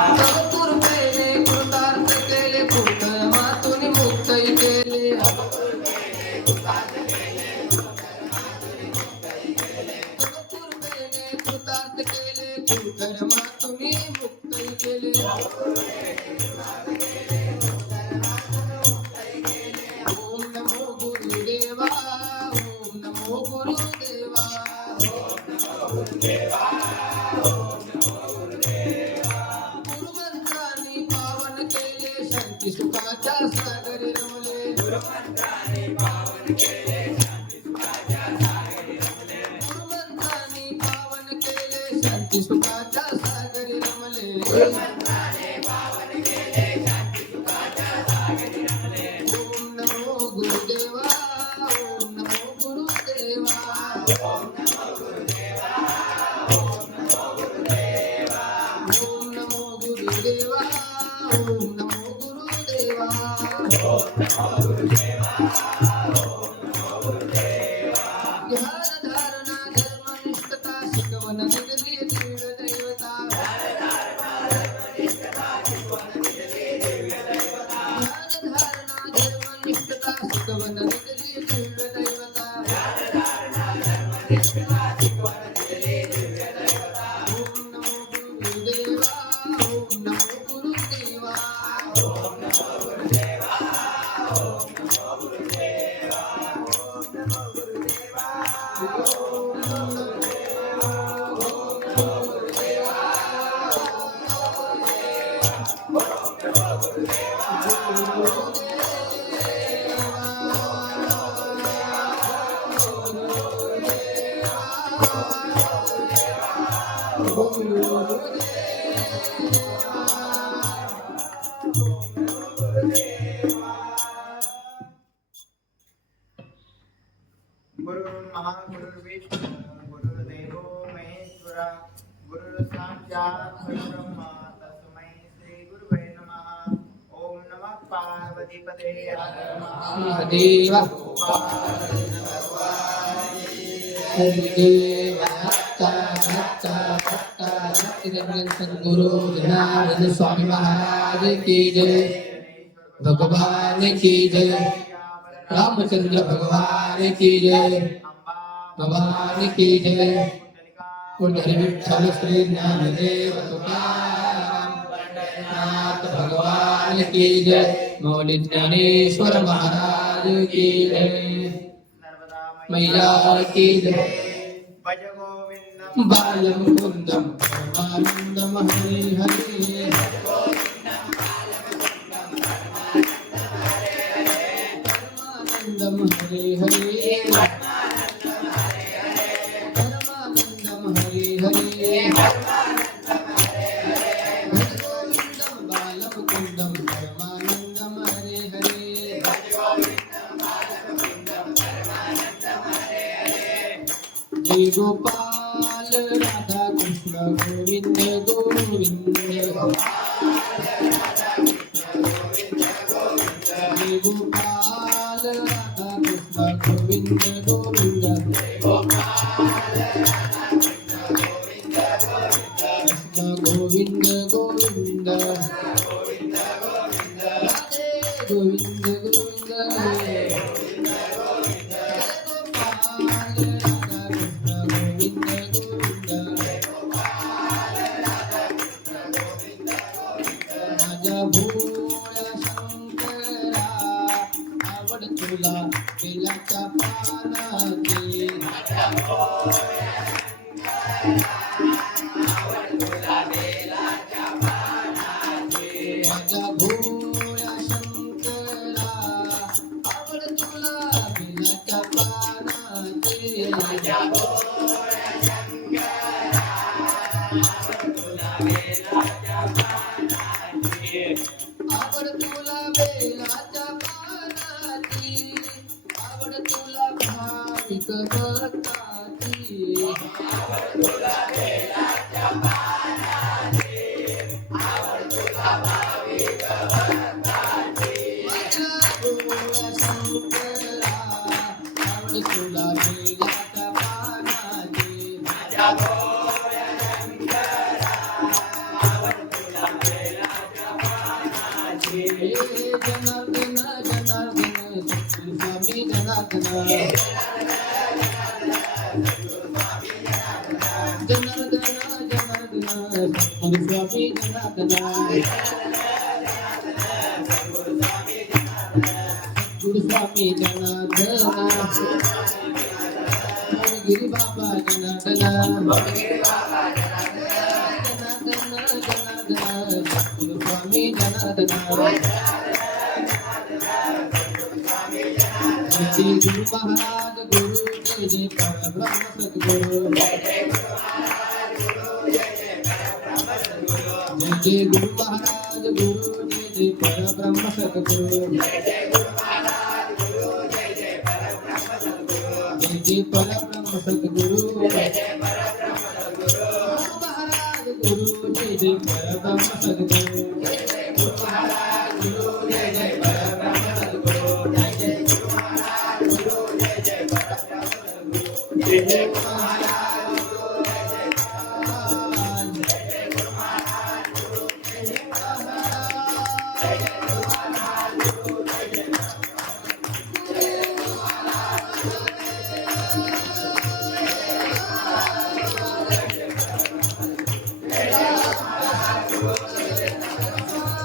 कृपेने कृतार्थ केले कुकर्मातून मुक्तही केले कृपेने कृतार्थ केले कुकर्मातून मुक्तही केले ओम नमो गुरुदेवा ओम नमो गुरुदेवा गुरुमंत्राने पावन केले शांती सुखाच्या सागरी रमले गुरुमंत्राने पावन केले शांती सुखाच्या सागरी रमले ओम नमो गुरुदेवा ओम नमो गुरुदेवा ओम नमो गुरुदेवा ओम नमो गुरुदेवा ध्यान धारणा धर्मनिष्ठता शिकवण दिली दिव्य दैवता ध्यान धारणा धर्मनिष्ठता शिकवण दिली दिव्य दैवता ओम नमो गुरुदेवा ओम नमो गुरुदेवा ओम नमो गुरुदेवा ओम नमो गुरुदेवा ओम नमो गुरुदेवा गुरुर्ब्रह्मा गुरुर्विष्णू गुरुर्देवो महेश्वरा गुरुः साक्षात् परब्रह्म तस्मै श्री गुरुवे नमः ओम नमः पार्वतीपते हर महादेव सद्गुरु जनार्दन स्वामी महाराज की जय भगवान की जय रामचंद्र भगवान की जय भगवान की जय कुंडली विठ्ठल श्री ज्ञानदेव तुकाराम पंढरीनाथ भगवान की जय मौली ज्ञानेश्वर महाराज की जय मैया की जय भज गोविंदम बाल मुकुंदम परमानंदम हरे हरे परमानंदम हरे हरे परमानंदम हरे हरे भज गोविंदम बाल मुकुंदम परमानंदम हरे हरे जय गोपाल राधा कृष्ण गोविंद गोविंद जय गोपाल राधा कृष्ण गोविंद गोविंद कृष्ण गोविंद गोविंद राधे गोविंद गोविंद जय गोपाल राधा कृष्ण गोविंद गोविंद माझ्या भोळ्या शंकरा आवड तुला बेलाच्या पानाची माझ्या भोळ्या शंकरा आवड तुला बेलाच्या पानाची आवड तुला बेलाच्या पानाची आवड तुला भाविक भक्ताची माझ्या भोळ्या शंकरा आवड तुला बेलाच्या पानाची जनार्दन जनार्दन सद्गुरु स्वामी जनार्दन जनार्दन जनार्दन सद्गुरु स्वामी जनार्दन सद्गुरु स्वामी जनार्दन गिरी बाबा जनार्दन जनार्दन जनार्दन सद्गुरु स्वामी जनार्दन जय गुरु महाराज गुरु जय जय परब्रह्म सद्गुरु जय जय गुरु महाराज गुरु जय जय परब्रह्म सद्गुरु जय जय परब्रह्म सद्गुरु महाराज गुरु जय जय परब्रह्म सद्गुरु जय जय गुरु महाराज गुरु जय जय परब्रह्म सद्गुरु जय जय गुरु महाराज गुरु जय जय परब्रह्म सद्गुरु जय जय गुरु महाराज गुरु जय जय परब्रह्म जय जय गुरु महाराज गुरु जय जय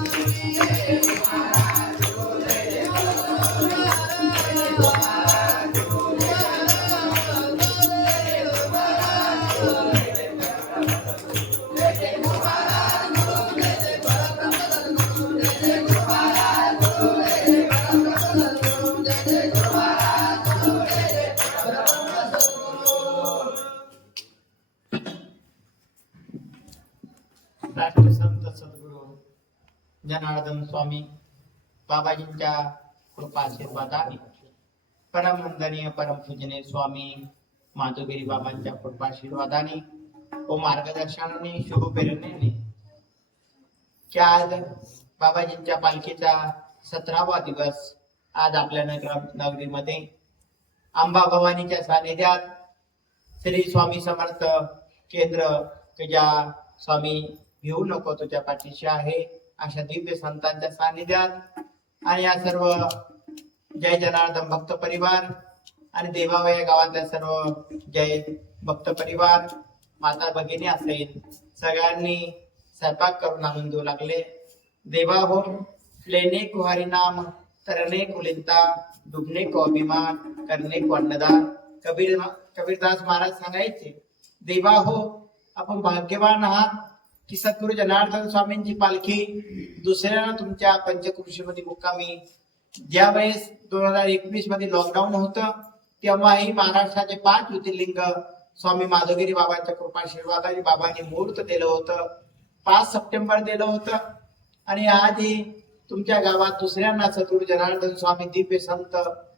परब्रह्म जय जय गुरु महाराज गुरु जय जय राष्ट्रसंत सद्गुरू जनार्दन स्वामी बाबाजींच्या कृपा आशीर्वादाने परमवंदनीय परमपूजनीय स्वामी माधुगिरी बाबांच्या कृपा आशीर्वादाने व मार्गदर्शनाने शुभ प्रेरणेने की आज बाबाजींच्या पालखीचा 17वा दिवस आज आपल्या नगरीमध्ये अंबा भवानीच्या सानिध्यात श्री स्वामी समर्थ केंद्र तुझ्या स्वामी घेऊ नको तुझ्या पाठीशी आहे अशा दिव्य संतांच्या सानिध्यात आणि या सर्व जय जनार्दन भक्त परिवार आणि देवावया गावातल्या सर्व जय भक्त परिवार माता भगिनी असेल सगळ्यांनी स्वयंपाक करून आणून देऊ लागले. देवा हो लेने को हरिनाम तरने को लिंता डुबने को अभिमान करने को अन्नदान. कबीरदास महाराज सांगायचे देवा हो आपण भाग्यवान आहात की सद्गुरु जनार्दन स्वामींची पालखी दुसऱ्या तुमच्या पंचकृषीमध्ये मुक्कामी. ज्या वेळेस 2021 मध्ये लॉकडाऊन होतं तेव्हाही महाराष्ट्राचे 5 ज्योतिर्लिंग स्वामी माधवगिरी बाबांच्या कृपाशीर्वादाने बाबांनी मुहूर्त दिलं होतं. 5 सप्टेंबर दिलं होतं आणि आजही तुमच्या गावात दुसऱ्यांना सद्गुरु जनार्दन स्वामी दिव्य संत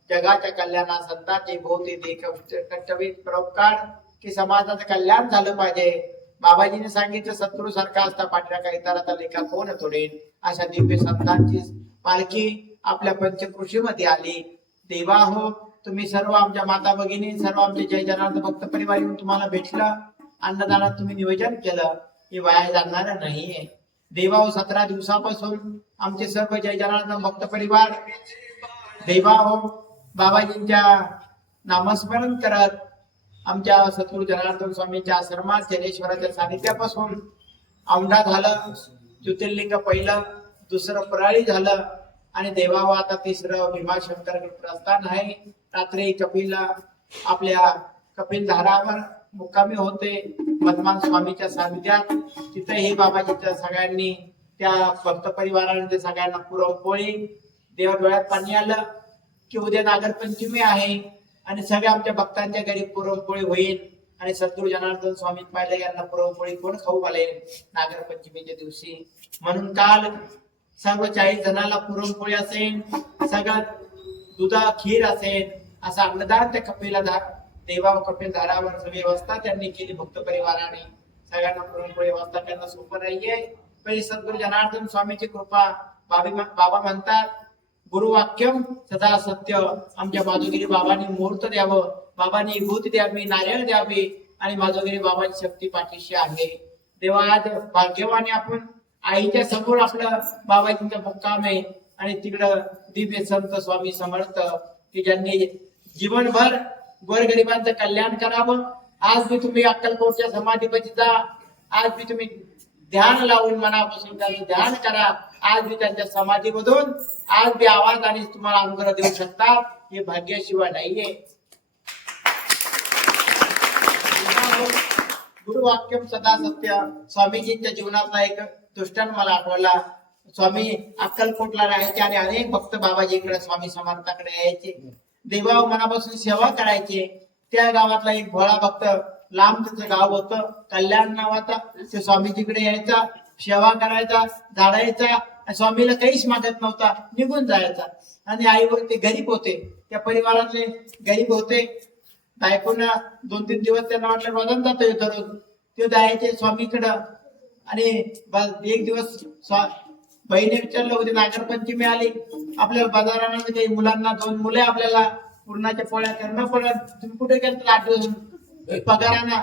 जगाच्या कल्याणा संतांचे भोवती कर्तव्य परोपकार की समाजाचं कल्याण झालं पाहिजे. बाबाजीने सांगितलं सद्गुरु सारखा असता पाठऱ्या काही तराचा लेखा कोण तोडेल. अशा दिव्य संतांची पालखी आपल्या पंचकृषीमध्ये आली. देवा हो तुम्ही सर्व आमच्या माता भगिनी सर्व आमचे जय जनार्दन भक्त परिवार येऊन तुम्हाला भेटलं. अन्नदानात तुम्ही नियोजन केलं हे वाया जाणार नाहीये. देवा हो 17 दिवसापासून आमचे सर्व जय जनार्दन भक्त परिवार देवा हो बाबाजींच्या नामस्मरण करत आमच्या सद्गुरु जनार्दन स्वामींच्या आश्रमात जनेश्वराच्या सानिध्यापासून औंढा झालं, ज्योतिर्लिंग पहिलं, दुसरं परळी झालं आणि देवाव आता तिसरं भीमाशंकर प्रस्थान आहे. रात्री कपिला आपल्या कपिलधारावर मुक्कामी होते मधमान स्वामीच्या सानिध्यात. तिथेही बाबाजीच्या सगळ्यांनी त्या भक्त परिवाराने सगळ्यांना पुरणपोळी देव डोळ्यात पाणी आलं की उद्या नागरपंचमी आहे आणि सगळ्या आमच्या भक्तांच्या घरी पुरणपोळी होईल आणि सद्गुरु जनार्दन स्वामी पाहिलं यांना पुरणपोळी कोण खाऊ घालेल नागरपंचमीच्या दिवशी. म्हणून काल सर्व 40 जणांना पुरणपोळी असेल, सगळं दुधा खीर असेल असं अन्नदान त्या देवा कपिलधारावर सगळी व्यवस्था त्यांनी केली. भक्त परिवाराने सगळ्यांना पुरणपोळी व्यवस्था त्यांना सोपं नाहीये. पण सद्गुरु जनार्दन स्वामीची कृपा. बाबा म्हणतात गुरुवाक्यम सदा सत्य. आमच्या माधुगिरी बाबांनी मुहूर्त द्यावं, बाबांनी विभूती द्यावी, नारळ द्यावे आणि माधुगिरी बाबांची शक्ती पाठीशी आहे. तेव्हा आज भाग्यवाने आपण आईच्या समोर आपलं बाबाजींचा मुक्काम आहे. आणि तिकडं दिव्य संत स्वामी समर्थ की ज्यांनी जीवनभर गोरगरिबांचं कल्याण करावं. आज मी तुम्ही अक्कलकोटच्या समाधीपाशी जा, आज मी तुम्ही ध्यान लावून मनापासून त्यांचं ध्यान करा. आज मी त्यांच्या समाधीमधून आज मी आवाज आणि तुम्हाला अनुग्रह देऊ शकता, हे भाग्याशिवाय नाहीये. गुरुवाक्यम सदा सत्य स्वामीजींच्या जीवनातला एक दृष्टांत मला आठवला. स्वामी अक्कलकोटला राहायचे आणि अनेक भक्त बाबाजीकडे स्वामी समर्थाकडे यायचे, देवा मनापासून सेवा करायचे. त्या गावातला एक भोळा भक्त, लांब त्याचं गाव होतं, कल्याण नावाचा, ते स्वामीजीकडे यायचा, सेवा करायचा, झाडायचा, स्वामीला काहीच मागत नव्हता, निघून जायचा. आणि आईवर ते गरीब होते, त्या परिवारातले गरीब होते. बायकोना 2-3 दिवस त्यांना वाटलं रोजान जातोय दररोज, ते जायचे स्वामीकडं. आणि एक दिवस बहिणी विचारलं होते, नागरपंचमी आली, आपल्याला बाजारामध्ये काही मुलांना 2 मुले आपल्याला पूर्णाच्या पोळ्या त्यांना पडत, तुम्ही कुठे गेलं 8 दिवस पगाराना.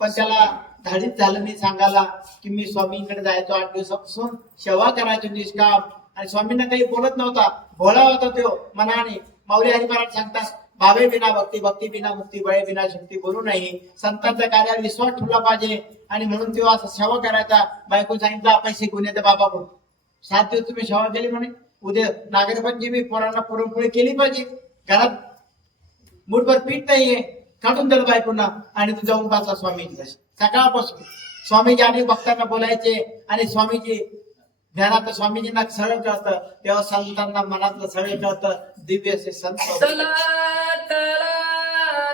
पण त्याला धाडीच झालं नाही सांगायला की मी स्वामींकडे जायचो 8 दिवसापासून, सेवा करायचो निष्काम. आणि स्वामींना काही बोलत नव्हता, भोळा होता तो मनाने. माऊली हरिपारात सांगतात, भावे बिना भक्ती, भक्ती बिना मुक्ती, बळे बिना शक्ती बोलू नाही. संतांच्या कार्यावर विश्वास ठेवला पाहिजे. आणि म्हणून तो असं सेवा करायचा. बायको सांगितलं पैसे घेऊन येते बाबा म्हणून. 7 दिवस तुम्ही सेवा केली म्हणे, उद्या नागरपंचमी पोरांना पुरणपोळी केली पाहिजे. घरात मुठभर पीठ नाहीये, काढून दिलं बायकोंना आणि तू जाऊन बसला स्वामीजी. सकाळपासून स्वामीजी आणि भक्तांना बोलायचे. आणि स्वामीजी ध्यानात स्वामीजींना सरळ कळतं, तेव्हा संतांना मनातलं सरळ कळतं. दिव्य असे संत चला चला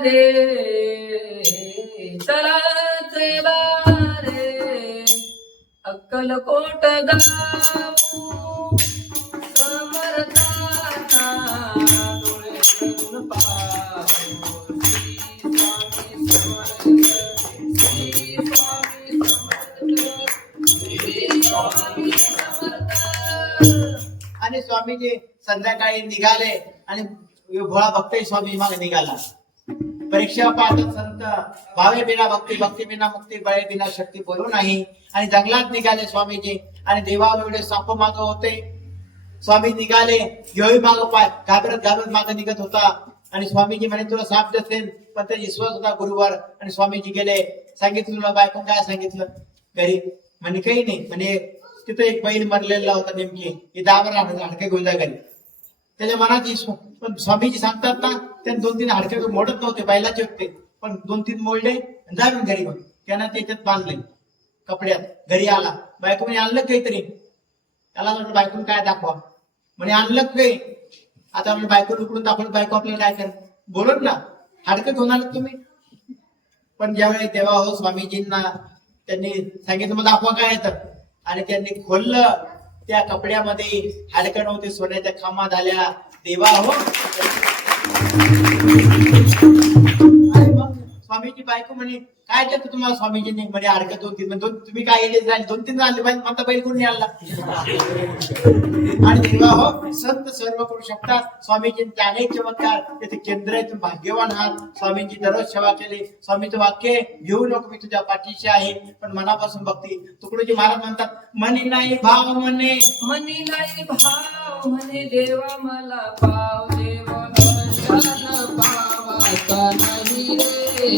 रे, चला चला रे, अक्कलकोट गाव समर्थाना डोळे भरून पाहू. श्री स्वामी समर्थ, श्री स्वामी समर्थ. आणि स्वामीजी संध्याकाळी निघाले आणि भोळा भक्त स्वामी मागे निघाला. परीक्षा पाहतात संत, भावे बिना भक्ती, भक्ती बिना मुक्ती, बळे बिना शक्ती बोलू नाही. आणि जंगलात निघाले स्वामीजी. आणि देवा एवढे साप माग होते. स्वामी निघाले, घेऊ माग पाय घाबरत घाबरत मागे निघत होता. आणि स्वामीजी म्हणे तुला साप दिसेल, पण ते विश्वास होता गुरुवर. आणि स्वामीजी गेले, सांगितलं तुला बायको काय सांगितलं घरी? म्हणे काही नाही. म्हणे तिथे एक बैल मरलेला होता नेमकी, हे 10-12 हाडके घेऊन जा घरी. त्याच्या मनात पण स्वामीजी सांगतात ना, त्याने 2-3 हाडके मोडत नव्हते, बैलाचे होते, पण 2-3 मोडले जाऊन घरी. मग त्यानं त्याच्यात बांधले कपड्यात. घरी आला, बायको म्हणे आणलं काहीतरी. त्याला म्हटलं बायकोने काय दाखवा? म्हणे आणलं काही. आता म्हणजे बायको उकडून दाखवलं, बायको आपल्याला काय कर बोलत ना, हाडकं घेऊन आलं तुम्ही. पण ज्यावेळी तेव्हा हो स्वामीजींना त्यांनी सांगितलं मग दाखवा काय येतं. आणि त्यांनी खोललं, त्या कपड्यामध्ये हाडकं नव्हते, सोन्याच्या खांबा झाल्या. देवा हो. आणि मग स्वामीजी बायको म्हणे काय देतं तुम्हाला स्वामीजींनी? म्हणे हाडकं 2-3. तुम्ही काय येले झाले 2-3 झाले पाहिजे म्हणता, बैल कोणी आणला? आणि देवा हो, संत सर्व करू शकतात. स्वामीजींचे अनेक चमत्कार, त्याचे केंद्र आहे. तुम्ही भाग्यवान आहात. स्वामींची दररोज सेवा केली. स्वामीचं वाक्य, घेऊ नको मी तुझ्या पाठीशी आहे, पण मनापासून भक्ती. तुकडोजी महाराज म्हणतात, मनी नाही भाव म्हणे, मनी नाही भाव म्हणे, देवा मला पाव. देवा दर्शन पावाचा नाही रे,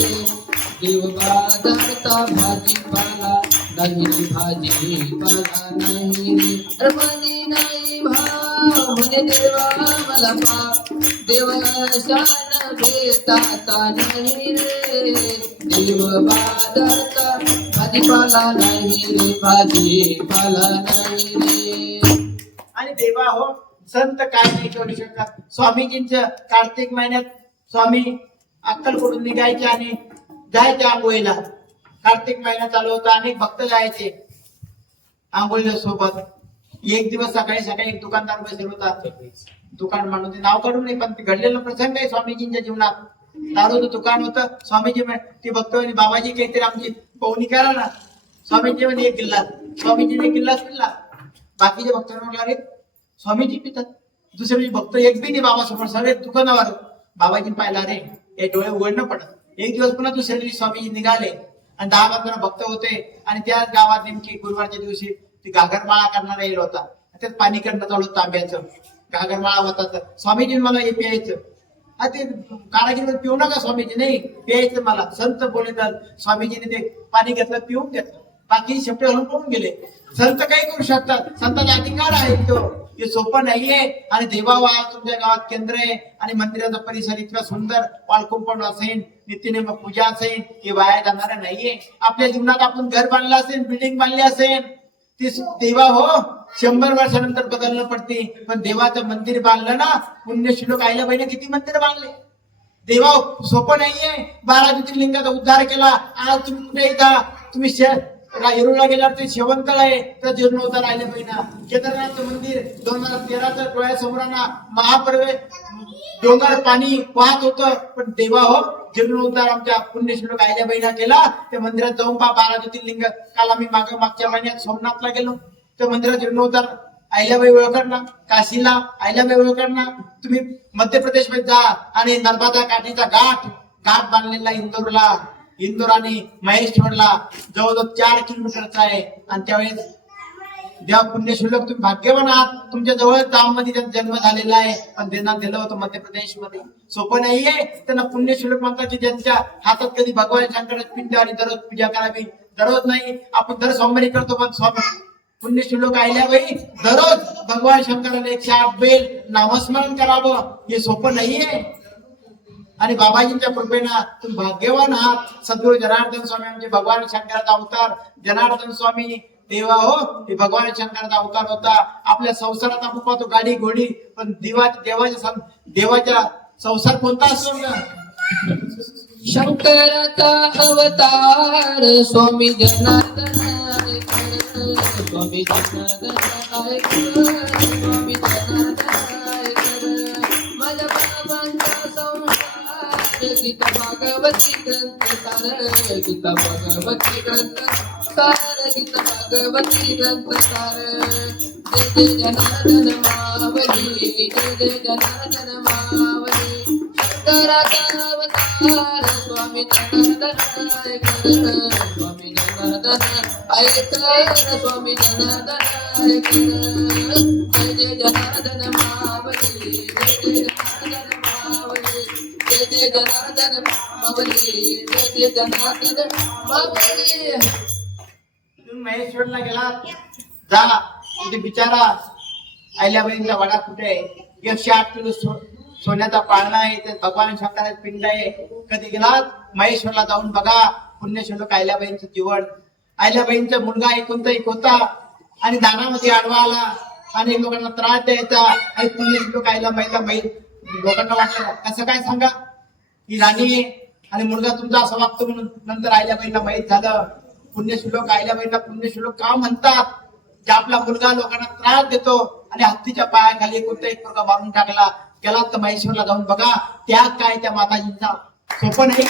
देव बाजारचा भाजीपाला नाही रे, भाजीपाला नाही रे. मनी नाही भाव म्हणे, देवा मला पाव. देव शान भेटाता नाही रे, देव बाजारचा भाजीपाला नाही रे, भाजीपाला नाही रे. आणि देवा हो, संत काय नाही करू शकत. स्वामीजींचं कार्तिक महिन्यात स्वामी अक्कलकोटून निघायचे आणि जायचे आंघोळीला. कार्तिक महिना चालू होता, अनेक भक्त जायचे आंघोळीला सोबत. एक दिवस सकाळी एक दुकानदार बसेल होता. दुकान म्हणून नाव काढून नाही, पण घडलेला प्रसंग आहे स्वामीजींच्या जीवनात. दारूचं दुकान होतं. स्वामीजी ते भक्त म्हणे बाबाजी काहीतरी आमची पवनी करा ना. स्वामीजी म्हणे 1 गिल्ला. स्वामीजीने 1 गिल्लाच पिला. बाकीचे भक्त म्हटलं अरे स्वामीजी पितात. दुसरे भक्त एक बी नाही बाबा समोर, सगळे दुकानावर. बाबाजी पाहिला, रे हे डोळे उघडणं पडत. एक दिवस पुन्हा दुसऱ्या दिवशी स्वामीजी निघाले आणि 10-15 भक्त होते. आणि त्याच गावात नेमकी गुरुवारच्या दिवशी ती घागरमाळा करणारा येईल होता. त्यात पाणी करणं चालू तांब्याचं गागरमाळा होता तर स्वामीजी मला हे प्यायचं. ते कारागीर म्हणले, पिऊ नका स्वामीजी, नाही प्यायचं मला. संत बोलतात, स्वामीजीने ते पाणी घेतलं, पिऊन घेतलं, बाकी शेपटे घालून पळून गेले. संत काही करू शकतात, संतांचा अधिकार आहे तो. हे सोपं नाहीये. आणि देवावा तुमच्या गावात केंद्र आहे आणि मंदिराचा परिसर इतका सुंदर, पाळकुंपण असेल, नित्यनेम पूजा असेल, हे वाया जाणार नाहीये. आपल्या जीवनात आपण घर बांधलं असेल, बिल्डिंग बांधली असेल, ते देवा हो 100 वर्षानंतर बदलणं पडते. पण देवाचं मंदिर बांधलं ना, पुण्यश्लोक आयला बहिणी किती मंदिर बांधले. देवा सोपं नाहीये. 12 ज्योतिर्लिंगाचा उद्धार केला. आज तुम्ही कुठे येता, तुम्ही येरूळला गेल्यावर ते शेवंतळ आहे, तर जीर्णोद्धार आले पहिला. केदारनाथचं मंदिर 2013 डोळ्यासमोरांना महापर्वे डोंगर पाणी वाहत होतं, पण देवा हो जीर्णोद्धार आमच्या पुण्यश्लोक आयल्या बहिणा केला. त्या मंदिरात जाऊन 12 ज्योतिर्लिंग. काल आम्ही मागच्या महिन्यात सोमनाथला गेलो, त्या मंदिरात जीर्णोद्धार आयल्याबाई ओळखणार, काशीला आयल्याबाई ओळखणार. तुम्ही मध्य प्रदेश मध्ये जा आणि नर्मदा काठीचा घाट बांधलेला इंदोर आणि महेश्वरला जवळजवळ 4 किलोमीटरचा आहे. आणि त्यावेळेस देवा पुण्यश्लोक तुम्ही भाग्यवान आहात, तुमच्या जवळ गावामध्ये त्यांचा जन्म झालेला आहे. पण त्यांना दिलं होतं मध्य प्रदेश मध्ये. सोपं नाहीये. त्यांना पुण्यश्लोक म्हणतात की ज्यांच्या हातात कधी भगवान शंकराची पिंड आणि दररोज पूजा करावी. दररोज नाही, आपण दर सोमवारी करतो, पण पुण्यश्लोक आयल्याबाई दररोज भगवान शंकराला 108 बेल नामस्मरण करावं. हे सोपं नाहीये. आणि बाबाजींच्या कृपेनं तुम्ही भाग्यवान आहात. सद्गुरू जनार्दन स्वामी आमचे भगवान शंकराचा अवतार. जनार्दन स्वामी देवा हो, हे भगवान शंकराचा अवतार होता. आपल्या संसारात आपण पाहतो गाडी घोडी, पण देवाच्या संसार कोणता असतो ना, शंकराचा अवतार स्वामी जनार्दन, स्वामी जनार्दन, स्वामी जनार्दन. माझ्या बाबांचा संसार गीता भागवती ग्रंथ सार, गीता भागवती ग्रंथ सार, गीता भागवती ग्रंथ सार. जय जय जनार्दन मावली, जय जय जनार्दन मावली. शंकराचा अवतार स्वामी जनार्दन ऐकर, स्वामी जनार्दन ऐकर, स्वामी जनार्दन ऐकर. जय जय जनार्दन मावली, जय जय जनार्दन मावली, जय जय जनार्दन मावली, जय जय जनार्दन मावली. तुम्ही महेश्वरला गेलात, जा तिथे बिचारा आयल्याबाईंचा वडा कुठे आहे. 108 किलो सोन्याचा पाळणा आहे, ते भगवान शंकराचे पिंड आहे. कधी गेलात महेश्वरला जाऊन बघा. पुण्यश्लोक आयल्याबाईंचं जीवन. आयल्याबाईंचा मुलगा एकुलता होता आणि दानामध्ये आडवा आला आणि लोकांना त्रास द्यायचा. आणि पुण्यश्लोक आयल्याबाईला लोकांना वाटलं कसं काय सांगा, ही राणी आहे आणि मुलगा तुमचा असं वागतो म्हणून. नंतर आयल्याबाईंना माहीत झालं पुण्यश्लोक आयल्याबाईंना पुण्यश्लोक का म्हणतात, जे आपला मुलगा लोकांना त्रास देतो आणि हत्तीच्या पायाखाली कोणता एक मुलगा मारून टाकला. गेला तर महेश्वरला जाऊन बघा, त्याग काय त्या माताजींचा. सोपं नाही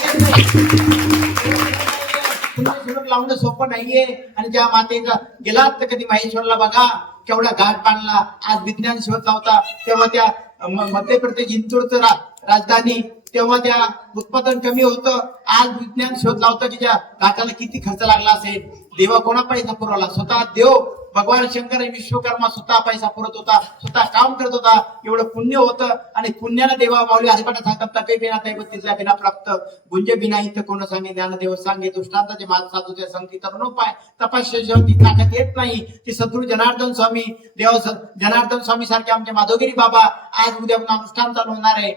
पुण्यश्लोक लावणं, सोपं नाहीये. आणि ज्या मातेचा गेलात तर कधी महेश्वरला बघा, केवढा घाट बांधला. आज विज्ञान शोध लावता, तेव्हा त्या मध्य प्रदेश इंदूरचं राजधानी, तेव्हा त्या उत्पादन कमी होतं. आज विज्ञान शोध लावतं की त्या घाटाला किती खर्च लागला असेल. देवा कोणा पैसा पुरवला, स्वतः देव भगवान शंकर विश्वकर्मा स्वतः पैसा पुरवत होता, स्वतः काम करत होता. एवढं पुण्य होतं. आणि पुण्याला देवा माऊली हरिपाठ सांगतात, तपे बिना तैबतीचा बिना प्राप्त गुंजे बिना इथं कोण सांगे, ज्ञानदेव सांगे दृष्टांताचे माझ साधूचे संगीत उपाय. तपस्या शेवटी ताकद येत नाही. ती सद्गुरू जनार्दन स्वामी देव जनार्दन स्वामी सारखे आमचे माधवगिरी बाबा आज उद्या अनुष्ठान चालू होणार आहे.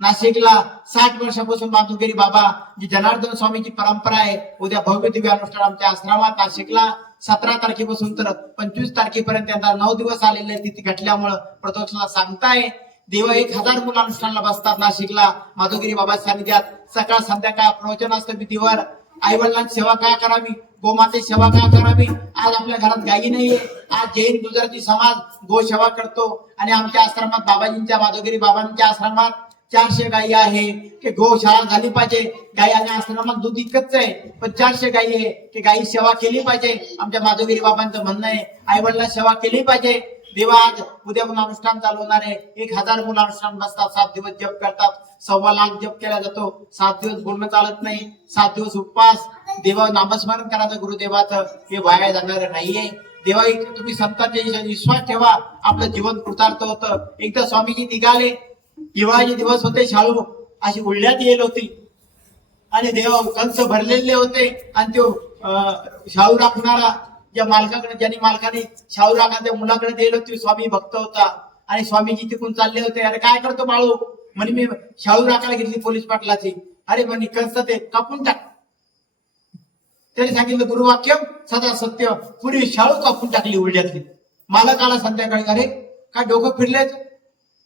नाशिकला 60 वर्षापासून माधवगिरी बाबा जी जनार्दन स्वामीची परंपरा आहे. उद्या भव्य दिव्य अनुष्ठान आमच्या आश्रमात नाशिकला 17 तारखेपासून तर 25 तारखेपर्यंत त्यांना 9 दिवस आलेले तिथे घटल्यामुळं प्रतोक्षला सांगताय. देव 1000 मुलं अनुष्ठानला बसतात नाशिकला माधवगिरी बाबा सानिध्यात. सकाळ संध्याकाळ प्रवचन असतं भीतीवर. आई वडिलांची सेवा काय करावी, गोमातेची सेवा काय करावी. आज आपल्या घरात गायी नाहीये. आज जैन गुजराती समाज गो सेवा करतो. आणि आमच्या आश्रमात बाबाजींच्या माधवगिरी बाबांच्या आश्रमात 400 गायी आहे की गोशाळा झाली पाहिजे. गायी आणि आश्रमात दूध इतकंच आहे, पण 400 गायी आहे की गायी सेवा केली पाहिजे. आमच्या माधवगिरी बाबांचं म्हणणं आहे आई वडिलांना सेवा केली पाहिजे. देवा आज उद्या अनुष्ठान चालू होणार आहे. 1000 मुलं अनुष्ठान बसतात, 7 दिवस जप करतात. 1.25 लाख जप केला जातो. 7 दिवस बोलणं चालत नाही, 7 दिवस उपवास. देवा नामस्मरण करायचं गुरुदेवाचं, हे वाया जाणार नाहीये. देवा इकडे तुम्ही संतांच्या ईश्वर विश्वास ठेवा, आपलं जीवन कृतार्थ होतं. एकदा स्वामीजी निघाले, हिवाळी दिवस होते, शाळू अशी उलण्यात येईल होती आणि देव कंस भरलेले होते आणि तो शाहू राखणारा ज्या मालकाकडे ज्यांनी मालकाने शाहू राखाच्या मुलाकडे दिले होते, स्वामी भक्त होता आणि स्वामीजी तिकून चालले होते. अरे काय करतो बाळू म्हणे, मी शाहू राखायला घेतली पोलीस पाटलाची. अरे म्हणे कंस ते कापून टाक. त्याने सांगितलं गुरुवाक्य सदा सत्य, पुरी शाळू कापून टाकली उलट्यातली. मालकाला संध्याकाळी अरे काय डोकं फिरले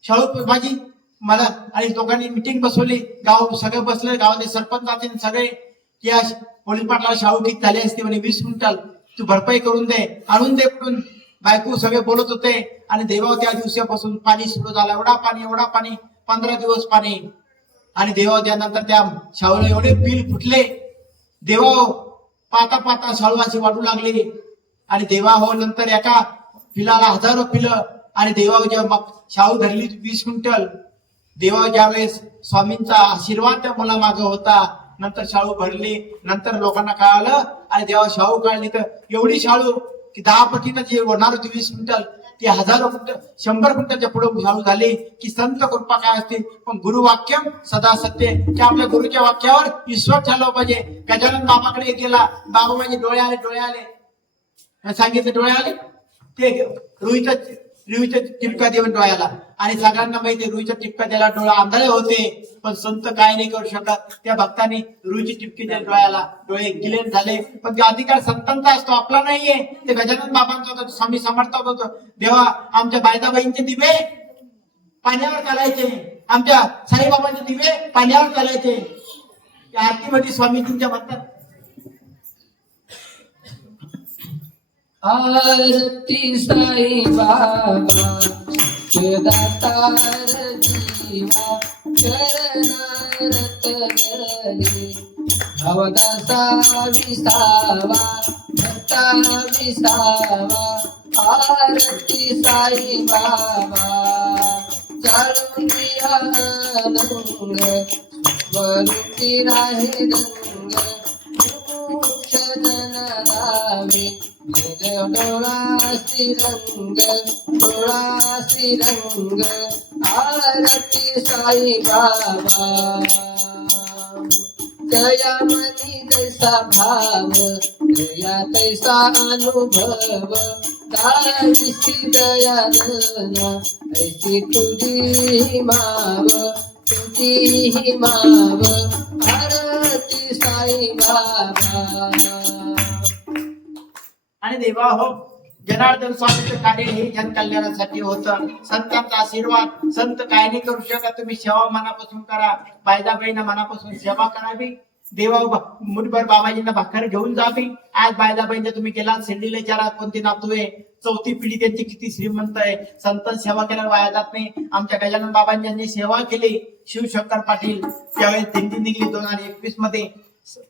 शाळू माझी मला, आणि दोघांनी मिटिंग बसवली, गाव सगळं बसले, गावाचे सरपंच सगळे की पोलीस पाटला शाळू किती झाली असते म्हणे 20 क्विंटल, तू भरपाई करून दे, आणून दे कुठून. बायको सगळे बोलत होते आणि देवा त्या दिवसापासून पाणी सुरू झालं, एवढा पाणी 15 दिवस पाणी. आणि देवा त्यानंतर त्या शाळूला एवढे बिल फुटले, देवा पाता पाता शाळू अशी वाढू लागली. आणि देवा हो नंतर एका पिलाला 1000 पिलं. आणि देवा जेव्हा शाळू धरली 20 क्विंटल, देवा ज्यावेळेस स्वामींचा आशीर्वाद त्या मुला मागे होता, नंतर शाळू भरली. नंतर लोकांना कळालं आणि देवा शाळू काढली तर एवढी शाळू की 10 पटीनं जे होणार होती 20 क्विंटल ती 1000 क्विंटल 100 क्विंटलच्या पुढे शाळू झाली. की संत कृपा काय असते, पण गुरुवाक्य सदा सत्य, की आपल्या गुरुच्या वाक्यावर विश्वास ठेवला पाहिजे. गजानन बाबाकडे गेला, बाबा माझे डोळे आले सांगितले डोळे आले, ते रुईचा टिपका देऊन डोळ्याला. आणि सगळ्यांना माहिती रुईचा टिपका द्यायला डोळा आंधळे होते, पण संत काय नाही करू शकत. त्या भक्तांनी रुईची टिपकी दिली डोळ्याला, डोळे गिलेट झाले. पण तो अधिकार संतांचा असतो, आपला नाहीये. ते गजानन बाबांचा होता, स्वामी समर्थात होतो. देवा आमच्या बायदाबाईंचे दिवे पाण्यावर चालायचे, आमच्या साईबाबांचे दिवे पाण्यावर चालायचे. त्या आरतीमध्ये स्वामीजींच्या म्हणतात, आरती साई बाबा दातार जीवा चरणारत गले, भवदासा विसावा भक्ता विसावा. आरती साई बाबा चालून नंग स्वरूपी राहे रंग, जनरावे डोळा श्रीरंग. आरती साई बाबा दया मनी जैसा भाव, दया तैसा अनुभव. दाईसी दयालना ऐसी तुझी माव, तुझी माव. आरती साई बाबा. आणि देवा हो जनार्दन स्वामीचं कार्य हे जन कल्याणासाठी होतं. संतांचा आशीर्वाद, संत काय नाही करू शकत. तुम्ही सेवा मनापासून करा, बायदाबाईंना मनापासून सेवा करावी. देवा मुठभर बाबाजींना भाकर घेऊन जावी. आज बायदाबाईंना तुम्ही गेला शिर्डीला विचारा कोणती नातू आहे, 4थी पिढी त्यांची किती श्रीमंत आहे. संत सेवा केल्यावर वाया जात नाही. आमच्या गजानन बाबांनी सेवा केली. शिवशंकर पाटील त्यावेळेस दिंडी निघली 2021 मध्ये.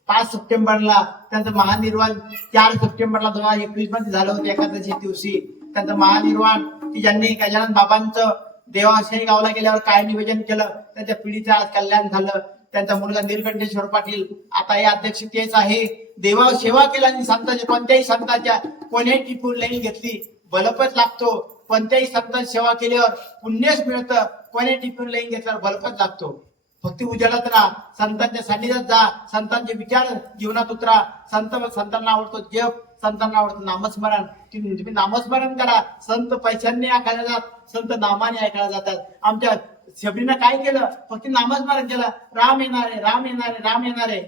5 सप्टेंबरला त्यांचं महानिर्वाण, 4 सप्टेंबरला 2021 मध्ये झालं होतं. एकादशी दिवशी त्यांचं महानिर्वाण, की ज्यांनी गजानन बाबांचं देवाशाही गावाला गेल्यावर काय निवेदन केलं, त्यांच्या पिढीचं आज कल्याण झालं. त्यांचा मुलगा निलकंठेश्वर पाटील आता हे अध्यक्ष तेच आहे. देवा सेवा केला आणि संतांच्या कोणत्याही संतांच्या कोणीही टिपून लाईन घेतली बलपच लागतो. कोणत्याही संतांची सेवा केल्यावर पुण्यच मिळतं, कोणी टिपून लाईन घेतल्यावर बलपच लागतो. भक्ती उजाळत राहा, संतांच्या सानिध्यात जा, संतांचे विचार जीवनात उतरा. संतांना आवडतो जप, संतांना आवडतं नामस्मरण. तुम्ही नामस्मरण करा. संत पैशांनी ऐकायला जात, संत नामाने ऐकायला जातात. आमच्या शबरीनं काय केलं, फक्त नामस्मरण केलं. राम येणारे, राम येणारे, राम येणारे.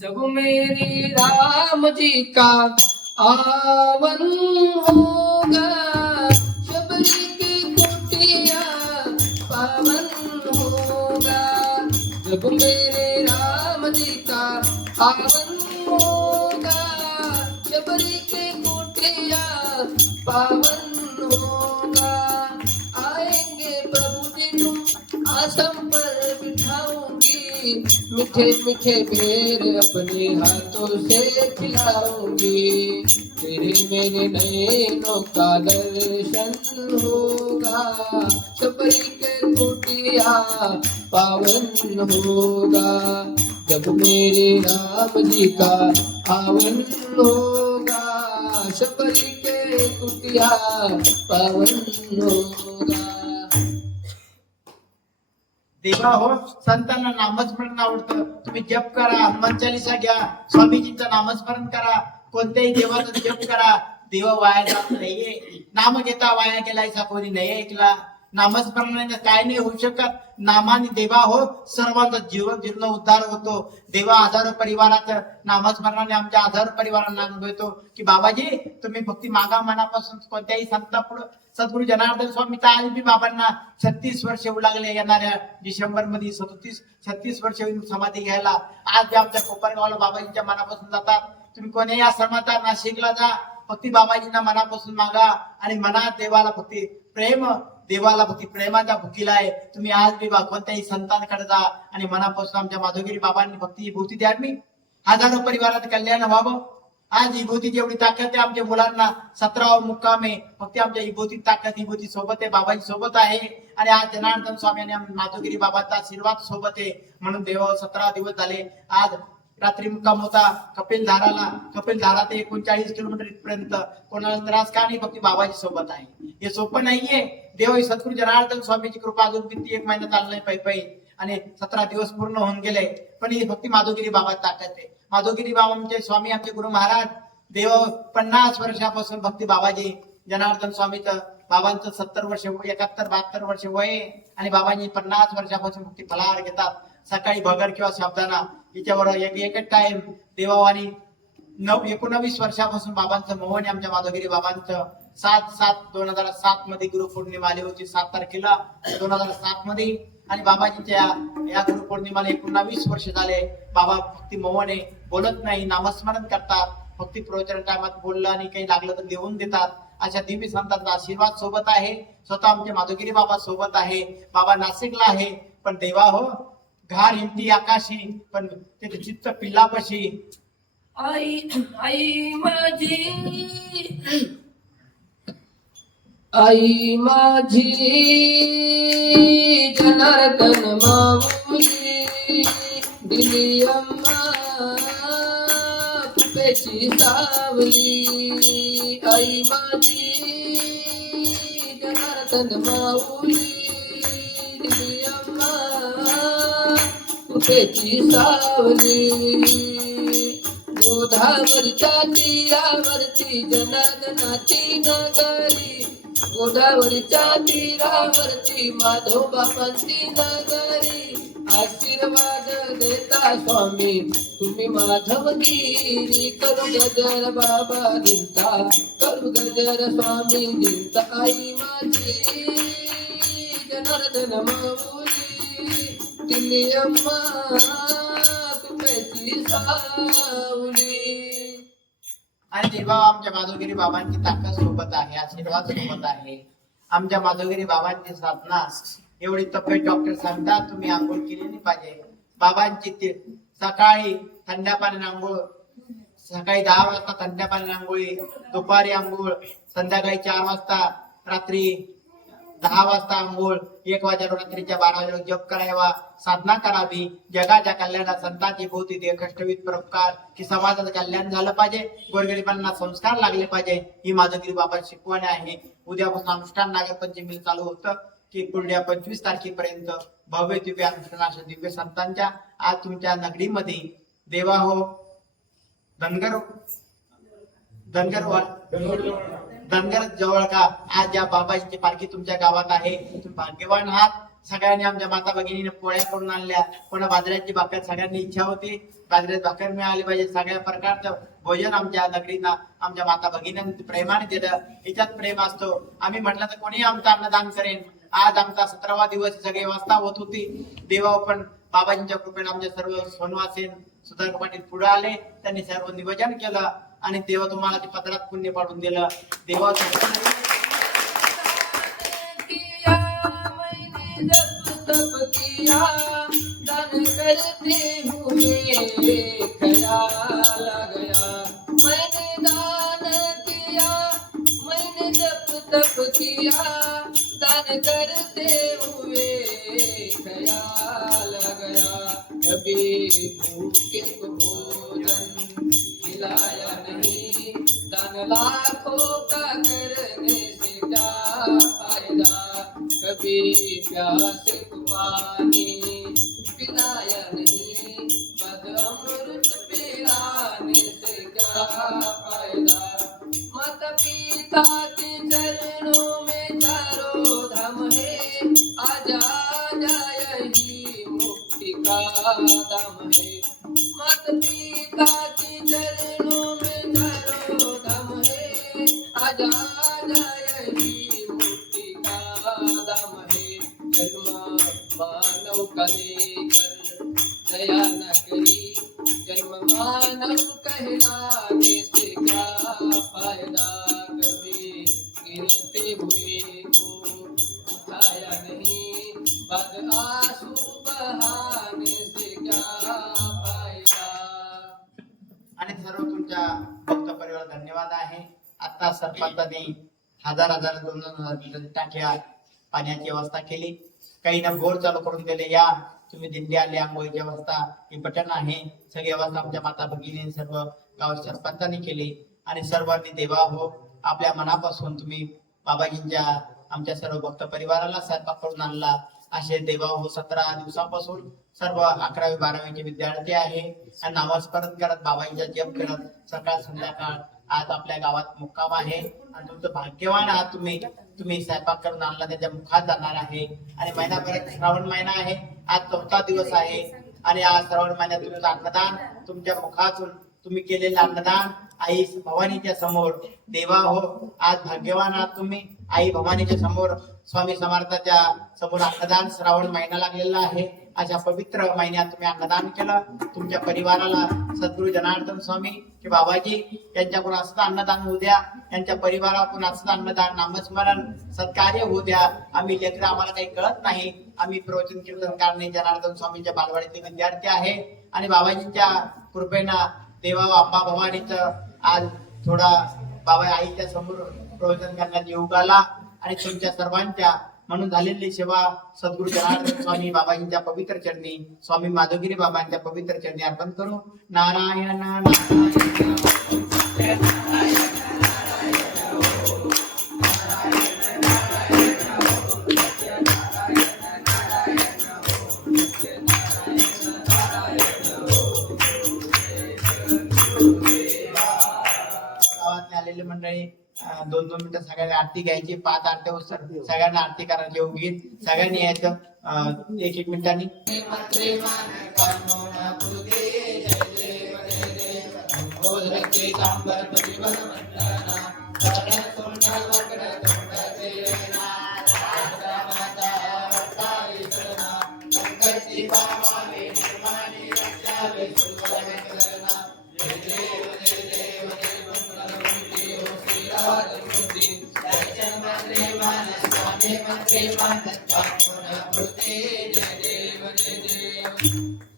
जग मेरी राम जी का आवन होगा, शबरी की कुटिया पावन होगा. जग मेरे राम जी का आवन होगा, शबरी की कुटिया पावन होगा. आएंगे प्रभु जी तुम आसम पर बिठाऊंगी, मीठे मीठे बेर अपने हाथों से खिलाऊंगी. तेरे मेरे नैनों का दर्शन होगा, शबरी के कुटिया पावन होगा. जब मेरे राम जी का आवन होगा, शबरी के कुटिया पावन होगा. देवा हो, संतांना नामस्मरण आवडतं. तुम्ही जप करा, हनुमान चालीसा घ्या, स्वामीजींचं नामस्मरण करा, कोणत्याही देवाचं जप करा. देव वाया जात नाहीये. नाम घेता वाया गेलायचा कोणी नाही ऐकला. नामस्मरणाने काय नाही होऊ शकत. नामाने देवा हो सर्वांचा जीवन जीर्ण उद्धार होतो. देवा हजारो परिवाराचं नामस्मरणाने आमच्या हजारो परिवारांना अनुभव येतो की बाबाजी तुम्ही भक्ती मागा मनापासून कोणत्याही संता पुढे. सद्गुरु जनार्दन स्वामी तर आज बी बाबांना 36 वर्ष येऊ लागले. येणाऱ्या डिसेंबर मध्ये 36 वर्ष होईल समाधी घ्यायला. आज बी आमच्या कोपरगावला बाबाजींच्या मनापासून जातात. तुम्ही कोणीही आश्रमात नाशिकला जा, फक्त बाबाजींना मनापासून मागा आणि मनात देवाला भक्ती प्रेम, देवाला भक्ती प्रेमाच्या भुकीला आहे. तुम्ही आज बी कोणत्याही संतांकडे जा आणि मनापासून आमच्या माधवगिरी बाबांनी भक्ती विभूती द्या. मी हजारो परिवारात कल्याण व्हावं. आज विभूतीची एवढी ताकद आहे आमच्या मुलांना. 17वा मुक्काम आहे. फक्त आमच्या विभूती ताकद विभूती सोबत आहे, बाबाजी सोबत आहे. आणि आज जनार्दन स्वामी आणि माधवगिरी बाबांचा आशीर्वाद सोबत आहे. म्हणून देवा 17 दिवस झाले. आज रात्री मुक्काम होता कपिलधाराला. कपिलधारा ते 39 किलोमीटर इथपर्यंत. कोणाला त्रास का नाही, फक्त बाबाजी सोबत आहे. हे सोपं नाहीये. देव सद्गुरु जनार्दन स्वामीची कृपा अजून किती 1 महिना चाललाय पायी आणि 17 दिवस पूर्ण होऊन गेले. पण ही फक्त माधवगिरी बाबा ताकद आहे. माधवगिरी बाबांचे स्वामी आमचे गुरु महाराज देव 50 वर्षापासून भक्ती बाबाजी जनार्दन स्वामीचं बाबांचं 70 वर्ष 71-72 वर्ष वय आणि बाबांनी 50 वर्षापासून भक्ती फलाहार घेतात. सकाळी भगर किंवा साबुदाणा याच्याबरोबर एकच टाइम. देवावानी 19 वर्षापासून बाबांचं मोहन आमच्या माधवगिरी बाबांचं 7/7/2007 मध्ये गुरुपौर्णिमा आली होती. 7 तारखेला 2007 मध्ये. आणि बाबाजींच्या या गुरुपौर्णिमाला 19 वर्ष झाले. बाबा भक्ती मोहन आहे, बोलत नाही, नामस्मरण करतात. भक्ती प्रवचन टायमात बोललं आणि काही लागलं तर देऊन देतात. अशा दिव्य संतांचा आशीर्वाद सोबत आहे. स्वतः आमचे माधवगिरी बाबा सोबत आहे. बाबा नाशिकला आहे. पण देवा हो घार हिमती आकाशी पण ते चित्त पिल्लापाशी. आई आई माझी, आई माझी जनार्दन माऊली दिली अम्मा कृपेची सावली. आई माझी जनार्दन माऊली दिली अम्मा कृपेची सावली. गोदावरीच्या तीरावरती जनार्दनाची नगरी, गोदावरीच्या तीरावरती माधव बाबांची नगरी. आशीर्वाद देता स्वामी तुम्ही माधवगिरी. करू गजर बाबा दिलता, करू गजर स्वामी दिलता. आई माझी जनार्दन माऊली दिली अम्मा कृपेची सावली. आणि देवा आमच्या माधवगिरी बाबांची ताकद सोबत आहे, आशीर्वाद सोबत आहे. आमच्या माधवगिरी बाबांची साधना एवढी तब्येत डॉक्टर सांगतात तुम्ही आंघोळ केली नाही पाहिजे. बाबांची सकाळी थंड्या पाण्याने आंघोळ, सकाळी 10 वाजता थंड्या पाण्याने आंघोळी, दुपारी आंघोळ, संध्याकाळी 4 वाजता, रात्री 10 वाजता आंघोळ, 1 वाजेला रात्रीच्या 12 वाजेला जप करावा, साधना करावी. जगाच्या कल्याणात संतांची भोवती दे कष्टवित परोपकार की समाजाचं कल्याण झालं पाहिजे, गोरगरिबांना संस्कार लागले पाहिजे. ही माधवगिरी बाबा शिकवण आहे. उद्यापासून अनुष्ठान नागपंचमी चालू होतं की पुढल्या 25 तारखेपर्यंत भव्य दिव्य अनुष्ठान अशा दिव्य संतांच्या आज तुमच्या नगरीमध्ये देवा हो धनगर जवळ का आज या बाबाजीची पालखी तुमच्या गावात आहे. तुम्ही भाग्यवान आहात. सगळ्यांनी आमच्या माता भगिनीने पोळ्या करून आणल्या. कोणा बाजऱ्याची भाकर सगळ्यांनी इच्छा होती, बाजऱ्याची भाकर मिळाली पाहिजे. सगळ्या प्रकारचं भोजन आमच्या नगरीना आमच्या माता भगिनींनी प्रेमाने दिलं. याच्यात प्रेम असतो. आम्ही म्हटलं तर कोणी आमचं अन्नदान करेन. आज आमचा 17वा दिवस सगळी व्यवस्था होत होती. देवा पण बाबाजींच्या कृपेने आमचे सर्व सोनवासेन सुधाकर पाटील पुढे आले. त्यांनी सर्व नियोजन केलं आणि देवा तुम्हाला ते पत्रात पुण्य पाठवून दिलं. देवा तप किया दान करते हुए ख्याल आ गया. मैंने दान किया, मैंने जब तप किया दान करते हुए ख्याल आ गया. कभी भूखे को भोजन खिलाया नहीं, दान लाखों का करने से क्या फायदा, कभी प्यासे को पानी पिलाया नहीं, बद अमृत पिलाने से क्या फायदा। माता पिता के चरणों में चारों धाम है, आजा आजा यही मुक्ति का दाम है। माता पिता के चरणों में चारों धाम है, आजा आजा यही मुक्ति का दाम है। जन्म मानव का लेकर दया न करी, जन्म मानव कहलाने से क्या फायदा, कभी गिरते हुए को उठाया नहीं, बद आंसू बहाने से क्या फायदा। आणि सर्व तुमच्या भक्त परिवार धन्यवाद आहे. आता सरपंचांनी हजार दोन हजार टाक्या पाण्याची व्यवस्था केली. काही ना बोर चालू करून दिले. या तुम्ही दिंडी आले, आंघोळीची व्यवस्था ही बटन आहे, सगळी व्यवस्था आमच्या माता भगिनी सर्व गाव सरपंचांनी केली. आणि सर्वांनी देवा हो आपल्या मनापासून तुम्ही बाबाजींच्या आमच्या सर्व भक्त परिवाराला स्वयंपाक करून आणला. असे देवा हो 17 दिवसापासून सर्व 11वी 12वीचे विद्यार्थी आहे आणि नामस्मरण करत बाबाजींचा जप करत सकाळ संध्याकाळ आज आपल्या गावात मुक्काम आहे. आणि तुमचं भाग्यवान आहात तुम्ही स्वयंपाक करून आणला, त्याच्या मुखात जाणार आहे. आणि महिनाभरात श्रावण महिना आहे, आज 4था दिवस आहे. आणि आज श्रावण महिन्यात तुमचं अन्नदान तुमच्या मुखातून तुम्ही केलेलं अन्नदान आई भवानीच्या समोर देवा हो आज भाग्यवान आहात तुम्ही. आई भवानीच्या समोर स्वामी समर्थाच्या समोर अन्नदान श्रावण महिना लागलेला आहे. अशा पवित्र महिन्यात तुम्ही अन्नदान केलं. तुमच्या परिवाराला सद्गुरु जनार्दन स्वामी की बाबाजी यांच्याकडून असं अन्नदान होऊ द्या, यांच्या परिवाराकडून असं अन्नदान नामस्मरण सत्कार्य होऊ द्या. आम्ही लेकरं आम्हाला काही कळत नाही, आम्ही प्रवचन कीर्तन करणे जनार्दन स्वामींच्या बालवाडीतले विद्यार्थी आहे. आणि बाबाजींच्या कृपेनं देवा अंबा भवानीचं आज थोडा बाबा आईच्या समोर प्रवचन करण्यात योग आला. आणि तुमच्या सर्वांच्या म्हणून झालेली सेवा सद्गुरु जनार्दन स्वामी बाबाजींच्या पवित्र चरणी, स्वामी माधवगिरी बाबांच्या पवित्र चरणी अर्पण करू. नारायण नारायण गावातले आलेले मंडळी 2-2 मिनिटं सगळ्यांनी आरती घ्यायची. 5 आरत्या उत्सव सगळ्यांना आरती करायची योगी सगळ्यांनी यायचं 1-1 मिनिटांनी.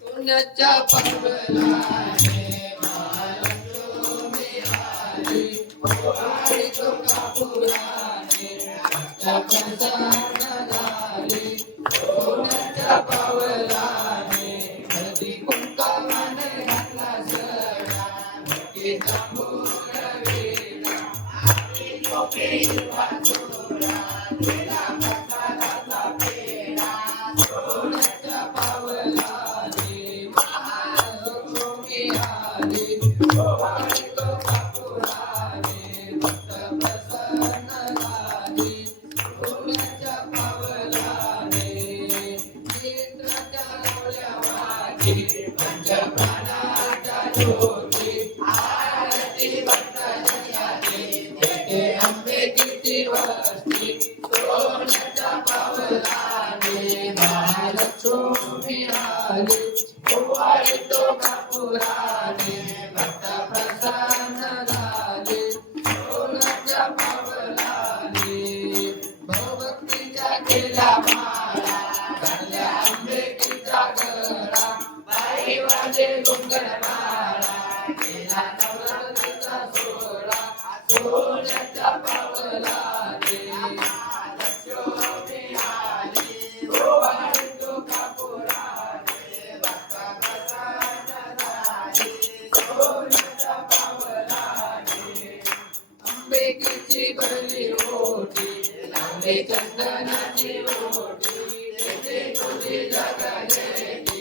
पुण्याच्या पर्वताने महालक्ष्मी आली, वाडी तुळजापुराने प्रसन्न झाली. पुण्याच्या पावलाने नदी कुंकाने घातला सडा, मोठी जांभूळ वेला आपली टोपी वाचुरा, तिला बसला घातला पेढा. पुण्याच्या पावलाने महालक्ष्मी आली, वाडी तुळजापुराने भक्त प्रसन्न झाली. पुण्याच्या पावलाने नेत्राच्या डोळ्या वाटी, पंचप्राणाच्या ज्योती, आरती भक्तांची येथे अंबे किती वस्ती. पुण्याच्या पावलाने महालक्ष्मी आली, वाडी तुळजापुराने भक्त प्रसन्न झाली. पुण्याच्या पावलाने भक्तीच्या केल्या माळा, घातल्या आंबेकीचा गळा, बाई वाजे गुंगण माळा, केला नवरात्रीचा सोहळा. पुण्याच्या पावलाने महालक्ष्मी आली, वाडी तुळजापुराने भक्त प्रसन्न झाली. चंदनाची ओटी देते तुझी जगले